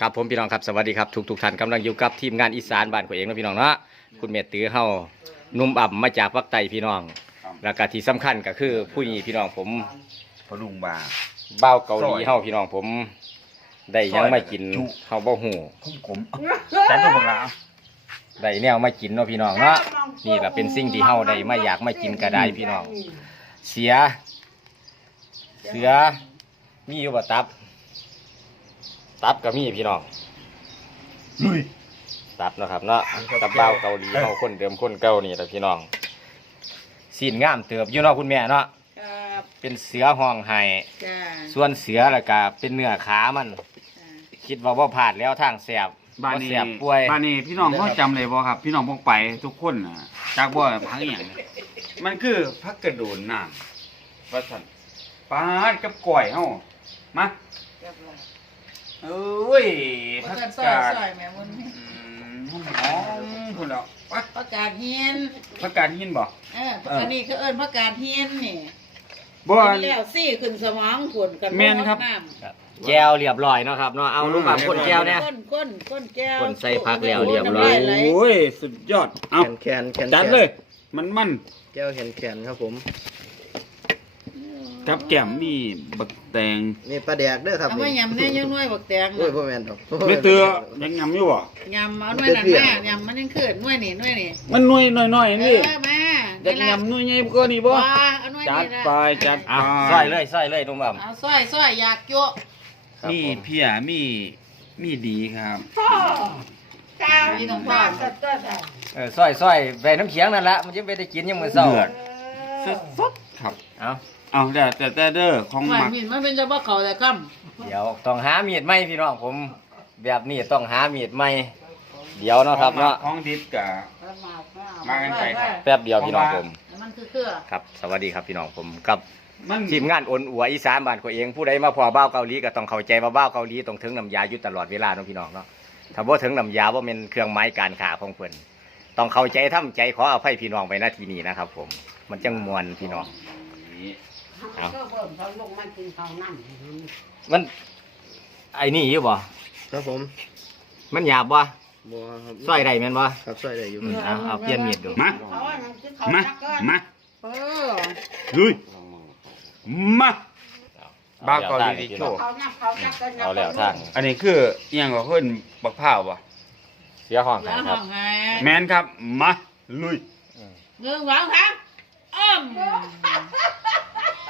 ครับผมพี่น้องครับสวัสดีครับทุกทุกๆท่านกำลังอยู่กับทีมงานอีสานบ้านข่อยเองนะพี่น้องเนาะคุณเมตตือเฮาหนุ่มอ่ำมาจากภาคใต้พี่น้อง แล้วก็ที่สำคัญก็คือผู้นี้พี่น้องผมพลุงบาบ้าวเกาหลีซอยเฮาพี่น้องผม ได้หยังไม่กินจุ เฮาบ่ฮู้คุ้มขมจันตัวบังลาได้แนวมากินเนาะพี่น้องเนาะนี่ก็เป็นสิ่งที่เฮาได้มาอยากมากินก็ได้พี่น้อง เสีย เสือมีอยู่บ่ตับ ตับก็มีพี่น้องลุยตับเนาะครับเนาะตับเบ้าวเกาหลีเฮาคนเดิมคนเก่านี่แหละพี่น้องสีนงามเติบอยู่เนาะคุณแม่เนาะครับเป็นเสือห้องไห้จ้าส่วนเสือแล้วก็เป็นเนื้อขามันคิดว่าบ่พลาดแล้วทางแสบบ้านบ่นี้แสบป่วย บ้านนี้พี่น้องเขาจำเลยบ่ครับ พี่น้องพงไปทุกคนน่ะจากบ่พักอหย่างเนี่ยมันคือพักกระโดดน้ำว่าซั่นปาดกับก่อยเฮามา เรียบร้อย เอ้ยประพักกันซอยกาดซอยแม่มุนอืมหอมพุ่นแล้วไปประกาศเฮียนพักกาดหินบ่เอออันนี้คือเอิ้นประกาศเฮียนนี่บ่อันแล้วซี่ขึ้นสมองผุนกันแม่นครับน้ครับแก้วเรียบร้อยเนาะครับเนาะเอาลูกแบบคนแก้วเนี่ยำก้นก้นก้นแก้วก้นใส่ผักแล้วเรียบร้อยน้ำลาไหลโอ้ยสุดยอดเอาแขนแขนแขนจัดเลย มันมันแก้วแขนแขนครับผม กับแก้มมีบักแตงนี่ปลาแดกเด้อครับเอามายำเนี่ยยังน้อยบักแตงโอ้ยพ่อแม่นดอกไม่เตือยังยำอยู่บ่ยำเอาหน่วยนั่นมายำมันยังขึ้นหน่วยนี่หน่วยนี่มันน้อยน้อยๆเอนี่อมาอยากยำน้อยใหญ่ก็นี่บ่ว้าเอาหน่วยจัดนี่นะไปจัดไปอะใส่เลยใส่เลยนุ่มอ่ำ เอาซอยซอยอยากโยะครับมีผม เพียมีมีดีครับนี่ต้องพ่อเออซอยซอยใบน้ำเขียงนั่นละมันจะไปได้กินยังมื้อเช้าเดือด สดๆครับเอา เอาแต่แต่แต่เด้อของหวาหมันกมินมันเป็นเฉพาะเขาแต่ค่เดี๋ยวต้องหามีดไหมพี่น้องผม แบบนี้ต้องหามีดไหมเดี๋ยวเนาะครับเนาะของดิบกับำมากันไปครับแป๊บเดียวพี่น้องผมแล้วมันคือเครือครับ สวัสดีครับพี่น้องผมกับมันทีมงานโอนอัวอีสานบ้านตัวเองผู้ใดมาพอบ้าวเกาหลีก็ต้องเข้าใจว่าบ้าวเกาหลีต้องถึงน้ำยาอยู่ตลอดเวลาเนาะพี่น้องเนาะถ้าบ่ถึงน้ำยาว่าเป็นเครื่องไม้การขาของเพิ่นต้องเข้าใจทำใจขออภัยพี่น้องไปณทีนี้นะครับ ผม มันจังมวนพี่น้อง เอาก็เบิ่มเขาลงมากินข้าวนั่นมันไอ้นี่อยู่บ่ ครับผมมันหยาบบ่บัวครับซอยได้แม่นบ่ครับซอยได้อยู่อืมเอาเอาเปลี่ยนมีดดูมา เขาว่ามันกินข้าวมานักเกินมาเออลุยมาเอบ้าวเกาหลีแล้วทงดิพี่โชน้องว์ เขานักเขานักเกินเอาแล้วทางอันนี้คือเอียงก็ขึ้นบักพร้าวบ่เสียห้องแล้วคห้รัอบ งไงแมนครับ มา ลุยเรื่องหวังครับอ้อม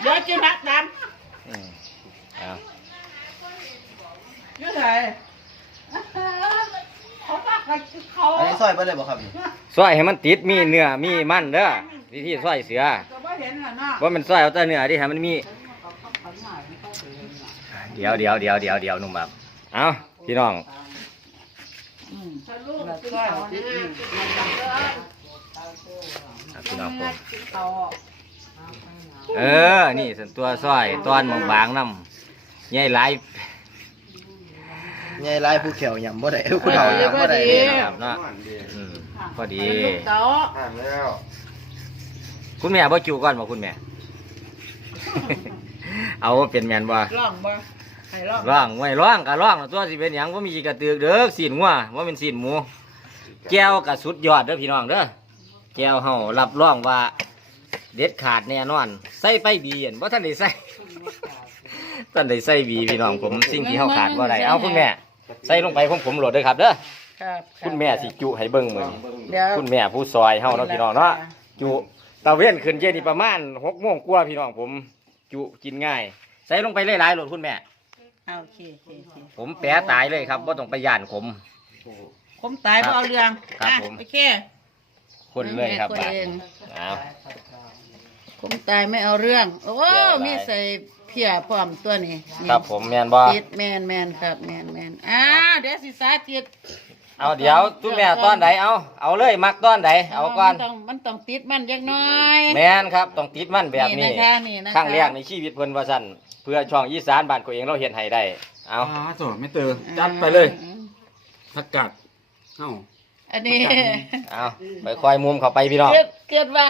เดี๋ยวกินผักดอืมเอาำยังไงเขาปักไปกินเขาอันนี้ซอยไปเลยบ่ครับนี่ซอยให้มันติดมีเนื้อมีมันเด้อวิธีซอยเสือก็ไม่เห็นหรอกเนาะว่ามันซอยเอาแต่เนื้อดิให้มันมีเดี๋ยวเดี๋ยวเดี๋ยวเดี๋ยวเดี๋ยวหนุ่มแบบเอาพี่น้อง อืมลูกกินเขาเนี่ยมันจังเกินครับพี่น้องผม กินเขา เออ นี่ส่วนตัวซอยตอนบางๆน้ำใหญ่หลายใหญ่หลายผู้แขวหยำบ่ได้ผู้เฒ่าหยำบ่ได้ครับเนาะอืมพอดี ลูกเต๋าอ่านแล้ว คุณแม่บ่จูก่อนบ่คุณแม่ เอาว่าเป็นแมนบ่ร่องบ่ให้ร่องร่องไว้ร่องก็ร่องตัวสิเป็นหยังว่ามีกระตือกเด้อสีนงัวว่าเป็นสีนหมู แก้วก็สุดยอดเด้อพี่น้องเด้อแก้วเฮารับรองว่า เด็ดขาดแน่นอน ใส่ไปบีเห็นว่าท่านได้ใส่ ท่านได้ใส่บีพี่น้องผมสิ่งที่เฮาขาดว่าไรเอาคุณแม่ ใส่ลงไปผมผมโหลดเด้อครับเด้อครับคุณแม่สิจุให้เบิ่งมื้อนี้เดี๋ยวคุณแม่ผู้ซอยเฮาเนาะพี่น้องเนาะจุตะเว้นขึ้นเย็นนี่ประมาณ6โมงกว่าพี่น้องผมจุกินง่าย ใส่ลงไปหลายๆโหลดคุณแม่ เอาโอเคโอเคโอเคผมแปะตายเลยครับว่าต้องไปย่านผมผมตายเพราะเอาเรื่องครับอะผม โอเค คนเลยครับคนบาดเองเอาผมตายไม่เอาเรื่อง โอ้ เดี๋ยวอะไร มีใส่เพียพร้อมตัวนี้นี่ครับผมแมนบ่ติดแมนแมนครับแมนแมนอ้าวเดี๋ยวสิสาธิตเอาเดี๋ยวตุ้แม่ตอนใดเอาเอาเลยมักตอนใดเอาก่อนมันต้องมันต้องติดมันจักหน้อย แมนครับต้องติดมันแบบนี้นะคะนี่นะคะ ครั้งแรกในชีวิตเพิ่นว่าซั่นเพื่อช่องอีสานบ้านตัวเองเราเฮ็ดให้ได้เอา อ่าโถไม่เตือจัดไปเลยผักกาดเอ้า อันนี้เอาไปคอยมุมเข้าไปพี่น้องเกิดเกิดว่า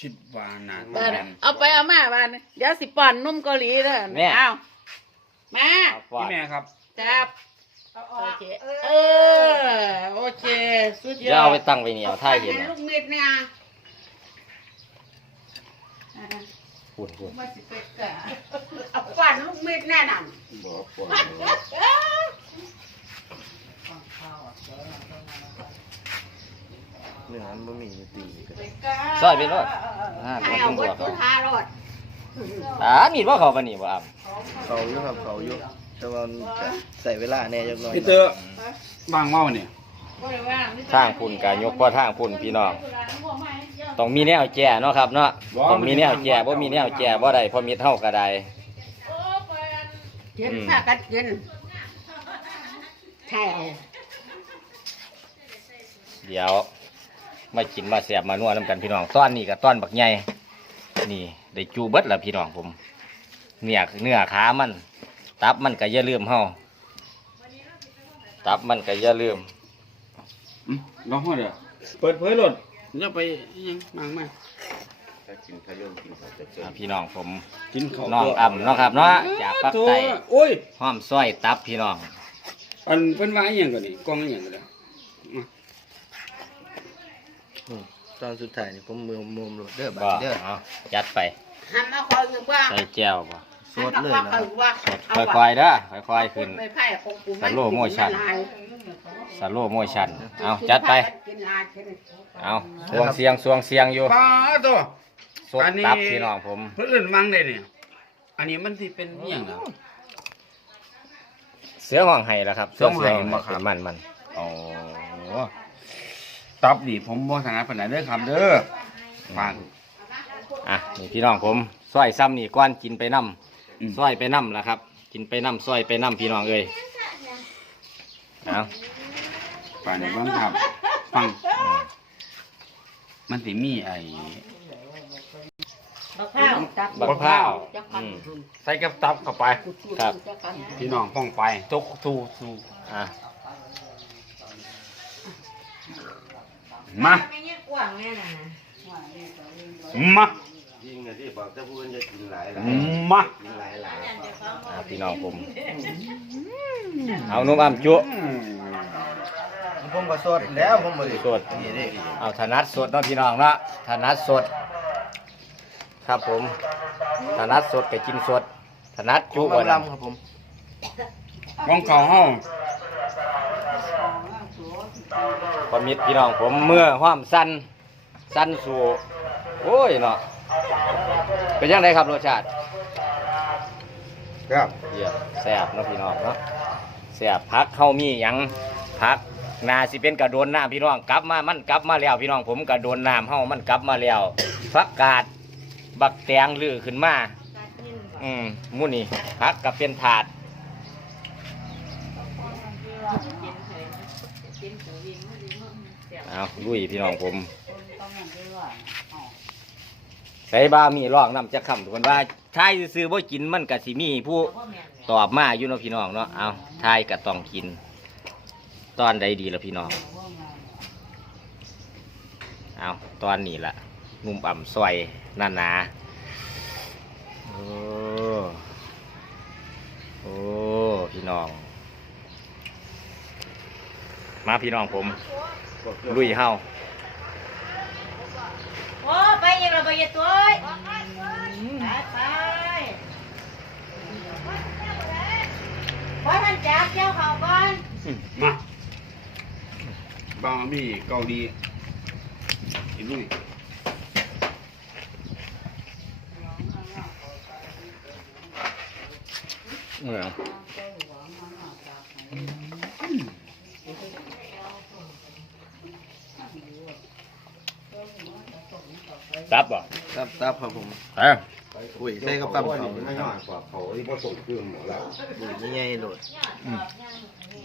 คิดว่านาบ้านเอาไปเอามาบ้านเดี๋ยวสิป้อนนุ่มเกาหลีเด้อเอามาเอาก่อพี่นแม่ครับจับเอาอโออกเคเอเอออโอเคสุดยอย่าอเอาดไปตั้งไว้นี่เอาท่ายเห็นให้น่ะลูกมิดเนี่ยพูดพูดมาสิเป็ดกะเอาฟันลูกมิดแน่นั่นบอกปวด เนื้อมันบ่มีตีกันซอยไปรถอ่าให้บ่เอาต้องบเบิวดกตัวทารถอ่ามีดบ่เข้าปานนี้บ่อ่ำเขาอยู่ครับเขาอยู่แต่ว่ามันก็ใส่เวลาแน่จักหน่อยพี่เตอร์บางเมาเนี่ยทางพุ่นก็ยกพอทางพุ่นพี่น้องต้องมีแนวแก่เนาะครับเนาะต้องมีแนวแก่บ่มีแนวแก่บ่ได้เพอมีเท่าก็ได้กินข้ากันกินใช่เอา เดี๋ยวมากินมาแซ่บมานัวนํกันพี่น้องต้อนนี่ก็ต้อนบักใหญ่นี่ได้จูเบิดละพี่น้องผมเนื้อเนื้อขามัน ตับมันก็อย่าลืมเฮาตับมันก็อย่าลืมอืมลองห้อเด้อเปิดเผยรถจะไปยังมางมาถ้ากินขยงกินข้าวจะเจออ่าพี่น้องผมกินข้าวน้องอ่ำเนาะครับเนาะจากปักไตโอ้ยห้อมซอยตับพี่น้องอันเพิ่นว่าอหยังก่อนนี่กล้องอหยังก่อนเด้อ อืม ตอนสุดท้ายนี่ผมมือมุมรถเด้อบัก็ดเด้อเอาจัดไปหันมาคอยอยู่ว่าใส่แก้วบ่สดเลยหันนะมาคอยว่าสดค่อยๆเด้อค่อยๆขึ้น ไม่ไพ่ของกูสโลว์โมชั่นสโลโมชันเอาจัดไปกินลายกินเอาสวงเสียงสวงเสียงอยู่ป้าตัว สดอันนี้ ตับพี่น้องผม เพิ่นเอิ้นมังได้เนี่ย อันนี้มันสิเป็นอหยังล่ะเสือห้องไห้แล้วครับเสือห้องไห้บ่ครับเป็นมันมันอ๋อ ตับนี่ผมบ่ถนัดปานใดเด้อครับเด้อฟังอะนี่พี่น้องผมซอยซ้ำนี่ก้อนกินไปน้อืมำซอยไปน้ำละครับ กินไปน้ำซอยไปน้ำพี่น้องเอ้ยเอาฟังนี่เบิ่งครับ ฟัง มันสิมีไอ้บักข้าวจับบักพร้าวจับกัอืนมใส่กับตับเข้าไป ครับจับกันพี่น้องป้องไปทุกทูทูอะ มาไม่เงี้ยกว้างแน่น่ะมายิ่งอะที่บอกถ้าพูดจะกินหลายหลายมากินหลายหลายอะพี่น้องผม เอานุ่มอ้ำจุผมก็สดแล้วผมบ่ได้สดนี่เด้เอาถนัดสดเนาะพี่น้องเนาะถนัดสด ครับผมถนัดสดก็กินสดถนัดจุจุบ่บ่ลำลำครับผมของเก่าเฮา พอมิตรพี่น้องผมเมื่อห้ามสั้นสั้นสู่โอ้ยเนาะเป็นยังไงครับรสชาติครับเยี่ยมแซ่บเนาะพี่น้องเนาะแซ่บพักเข้ามีหยังพักนาสิเป็นกระโดนน้ำพี่น้องกลับมามันกลับมาแล้วพี่น้องผมกระโดนน้ำเฮามันกลับมาแล้วฟักกาดบักแตงลือขึ้นมาอืมหมุนี่พักกับเป็นถาด เอาลุยพี่น้องผมใส่บ้ามีร่องน้ำจะคำทุกคนว่าทายซื้อๆบ่กินมันกะสิมีผู้ตอบมาอยู่เนาะพี่น้องเนาะเอาทายก็ต้องกิน ตอนใดดีละพี่น้องเอาตอนนี้ละนุ่มอ่ำซอยนาหนาโอ้โอ้พี่น้อง มาพี่น้องผม ลุยเฮาโอ้ไปยังเราไปยังตัวไปไปพอท่านจับเจ้าเขาก่อนมาบางมีเกาหลีไอ้ลุยเมื่อ จับบ่ตับตับครับผมเอ้ยอุ้ยใส่กับตับเขาไม่น้อยกว่าเขาที่ผสมเครื่องหมดแล้วอุ้ยนี่ใหญ่โลด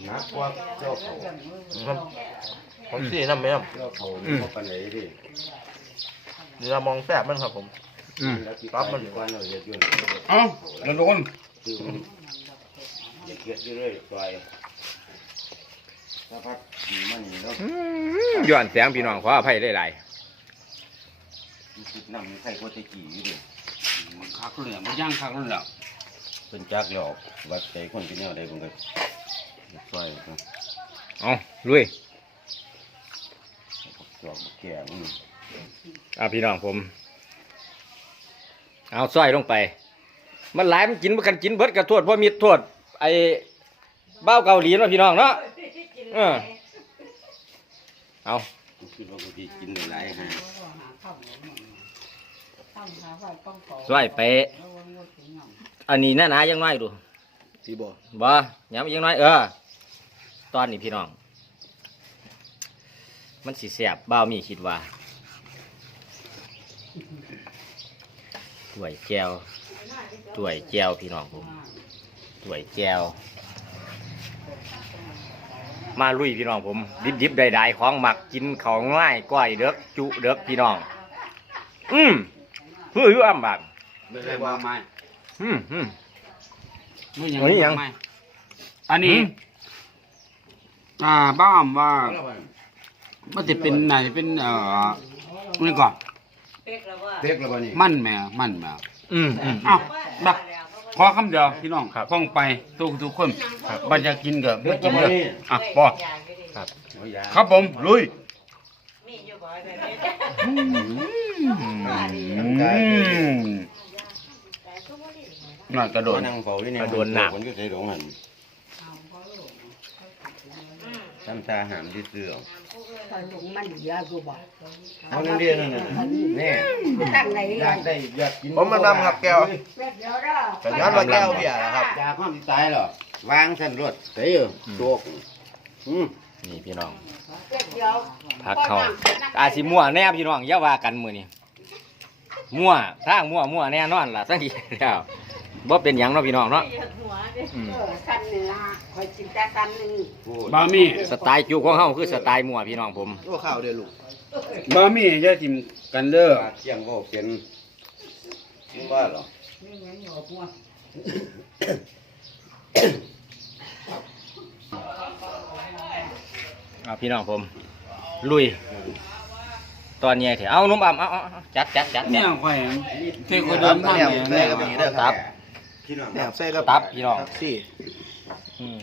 นักกว่าเจ้าเขาครับผมสินำไหมครับเจ้าเขานี่เขาไปไหนดิเนื้อมองแซ่บมันครับผมอืมแล้วกินปั๊บมันก่อนเราจะยุ่นเอ้าแล้วโดนคือมันอย่าเกลียดเรื่อยๆปล่อยถ้าพักมันนี่แล้วย้อนเสียงพี่น้องขออภัยหลาย คิดนำใครโคตรกี่อยู่ดิมันคักเลยมันย่างคักเลยแหละเป็นจักหลอกวัดใจคนที่แนวใดมันก็ซอยก็เอาลุยจอกแก่อืมเอาพี่น้องผม เอาซอยลงไป มันหลายมันกินมันกันกินเบิดกระโทษเพราะมีโทษไอ้เบ้าเกาหลีเนาะพี่น้องเนาะเออเอากูคิดว่ากูสิกินได้หลายฮะ ซอยไปอันนี้หน้าหนายังน้อยดูพี่บ่บ่ย้ำยังน้อยเออ ตอนนี้พี่น้อง มันสิแสบบ้าวมีคิดว่าถ้วยแก้วถ้วยแก้วพี่น้องผมถ้วยแก้วมาลุยพี่น้องผม ดิบดิบๆใดๆของหมักกินของง่ายก้อยเด็กจุเด็กพี่น้อง อืม เพื่ออยู่อ้ำบากไม่ใช่ว่าไม่อืมอืม ไม่ยังอันนี้ยัง ไม่อันนี้อืมอ่าบ้ามว่ามันจะเป็นไหนเป็นเอ่อนี่ก่อนเป๊กแล้วว่าเด็กแล้วบ่นี่มั่นแหม่มั่นแหม่อืมอืม อ้าวบักขอคำเดียวพี่น้องฟ้องไปทุกทุกคนบันจะกินกับเด็ไม่กกินบ่เลยนี่อะบอครับโอ้ยยาครับผมลุยมีอยู่บ่อยแบบนี้อืม น่ากระโดโดดนนั่งเฝ้าอยู่นี่โดนหนัก มันก็ใส่หลงหันทำตาหามที่เสื้อถ้าลงมันเยอะกูบอกเอาเรียนนั่นน่ะนี่ตั้งไหนอยากได้อยากกินผมมานำครับแก้วเป๊กเดี๋ยวเด้อแต่ย้อนว่าแก้วเบียร์นะครับ จากความที่ตายเหรอวางเส้นรถเสียโจกอืมนี่พี่น้องเป๊กเดี๋ยวพักเขาอาสิมั่วแน่พี่น้องอย่าว่ากันมือนี่ มั่วทางมั่วมั่วแน่นอนล่ะสังทีแล้วบ่เป็นหยังเนาะพี่น้องเนาะเหยียดหัวดิอืมเออสั้นหนึ่งละคอยกินแต่สั้นหนึ่งพูดบะหมี่สไตล์จูของเฮาคือสไตล์มั่วพี่น้องผม ตัวข้าวเด้อลูกบะหมี่จะกินกันเด้อปากเที่ยงว่าเป็นมึงว่าเหรอนี่ยังอยู่หัวเอาพี่น้องผม ลุย ตอนนี้เถอะเอานุ่มอ่ำเอาเอาเอาจัดจัดจัดเนี่เนี่ยยข่อยที่ข่อยเดินทางเนี่ยแม่ก็มีเด้อครับพี่น้องเนี่ยใส่กับตับพี่น้องครับสี่อืม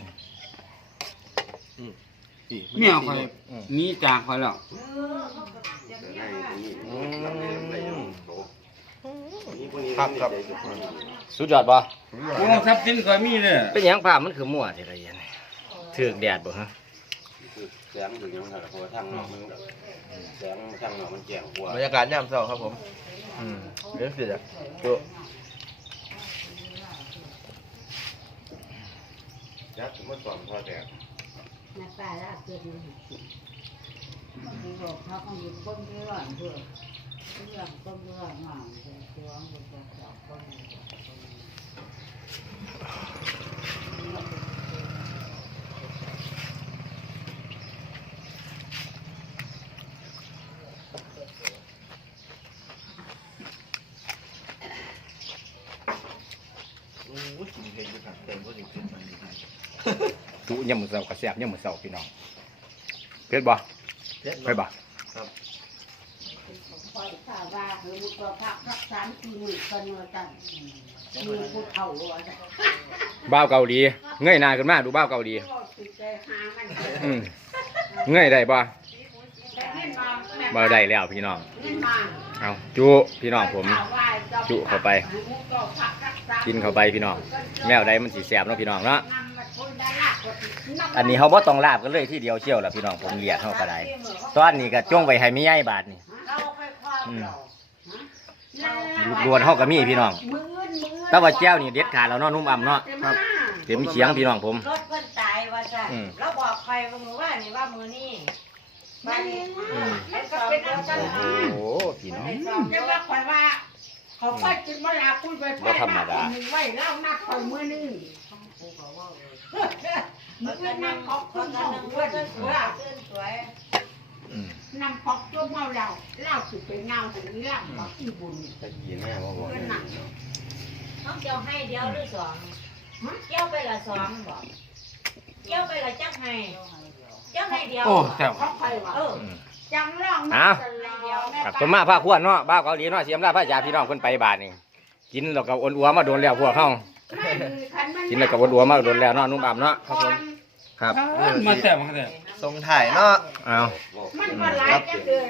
สี่เนี่ยข่อยหนีจากข่อยแล้วครับครับสุดยอดบ่โอ้ทรัพย์สินข่อยมีเด้อเป็นหยังภาพมันคือมั่วที่ไรยันถือกแดดบ่ฮะแสงถึงยังไงเพราะว่าทางนอกมันแบบแสงทางนอกมันแจ่งกว่าบรรยากาศยามเช้าครับผม อืมเรื่องสิจ้ะตัวยักษ์มันสอนพอแต่หน้าตาละเกิดมันมีบอกเขาเอาอยู่ก้นเรื่องเพื่อเรื่องก้นเรื่องมาเป็นตัวเป็นตัวสอบก้น โอ้ยกินเก่งอยู่ครับเต็มก็ถึงขึ้นมาดีครับ จุยำมือเสากับแซ่บยำมือเสาพี่น้องเผ็ดบ่เผ็ดเผ็ดบ่คอยข่าวว่าเฮ้ยมุกก็พักพักสามสี่หมื่นกันมาตั้งมีผู้เฒ่าว่าจะบ้าวเกาหลีเงยหน้าขึ้นมาดูบ้าวเกาหลีติดใจหามันอืมเงยได้บ่แต่เงินมาแม่บ่ได้แล้วพี่น้องเงินมาเอาจุพี่น้องผม จุเข้าไป กินเข้าไปพี่น้องแมวใดมันสิแซ่บเนาะพี่น้องเนาะ อันนี้เขาบ่ต้องลาบกันเลยที่เดียวเชี่ยวล่ะพี่น้องผมเลียดเฮาก็ได้ตอนนี้ก็จ้วงไว้ให้มีใหญ่บาทนี่เราค่อยความอืมเราดวนเฮาก็มีพี่น้องมือมือแต่ว่าแก้วนี่เด็ดขาดแล้วเนาะนุ่มอ่ำเนาะครับเต็มเขียงพี่น้องผมรถเพิ่นตายว่าจ้ะอืมเราบอกใครว่ามือว่านี่ว่ามือนี่มับ้านนนี้มันก็เป็นอันตรายโอ้พี่น้องจะว่าคอยว่าเขาไปกินมะลาคุยไปบ่ธรรมดาไว้เล่านัดคอยมือนึง มืเขาอก็นั่นั่งขอบคุณก็ของนั่งเพื่อนววยยเพื่อนสวยอืมนำขอบจุ่มเมาเราเล่าสุดเป็นเงาถึงเรื่องของอีบุญตะกี้หน้าว่าบอกน้องเจ้าให้เดียวหรือสองเจ้าไปละสองบอกเจ้าไปละจักให้เจ้าให้เดียวโอ้แต่เขาใครวะเออจังร่องอ้าวเดียวแม่ครับตัวมาผ้าขวดเนาะบ้าเกาหลีเนาะเสียมลาผ้าจ่าพี่น้องเพิ่นไปบาทนี่กินแล้วก็อ้วนอัวมาโดนแล้วพวกเฮา กินแล้วก็อ้วนอัวมาโดนแล้วเนาะนุ่มอ่ำเนาะครับผมครับมาแซ่บมาแซ่บทรงถ่ายเนาะเอามันก็หลายจังเลย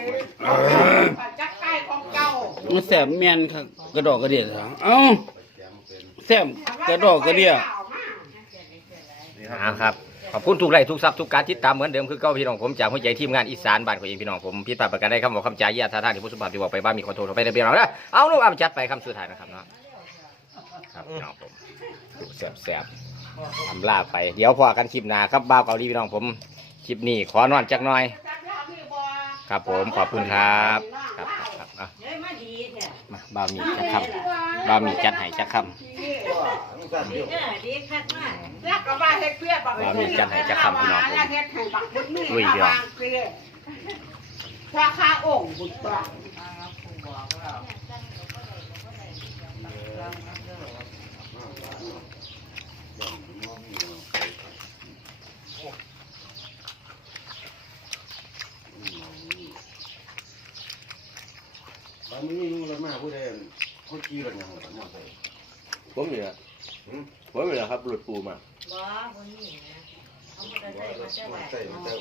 จักไก่ของเก่ามันแซ่บแม่นครับกระดอกกระเดียดเอ้าแซ่บกระดอกกระเดียเอาครับขอบคุณทุกไลค์ทุกซับทุกการติดตามเหมือนเดิมคือเก้าพี่น้องผมจากหัวใจทีมงานอีสานบ้านของเองพี่น้องผมพี่ตาประกันได้คำบอกคำจาเยียท่าทางที่ผู้สมบัติที่บอกไปบ้านมีขอโทษขอไปในพี่น้องนะเอาลูกเอาจัดไปคำสุดท้ายนะครับเนาะครับพี่น้องผม แซ่บแซ่บๆทำลาไปเดี๋ยวพอกันคลิปหน้าครับบ้าวเกาหลีพี่น้องผมคลิปนี้ขอนอนจักหน่อย ครับผมขอบคุณครับครับครับครับเอาเฮ้ยมาดีแท้มาบ้าวมีจักคำบ้าวมีจัดให้จักคมันสั่นดีเดียวเด้อดีคักมากแล้วก็ว่าเฮ็ดเพื่อบักว่ามีจัดให้จักคำพี่น้องผมเฮ็ดให้บักบุญมีลุยเดียว ตรตอนนี้ลุงละมาผู้ใดเขาจี้กันยังไงกันยังไงผมอยู่นะผมอยู่นะครับหลุดปูมา บ่บ่มีนะเขาบ่ได้ใส่มาแต่มาว่าใส่มาใส่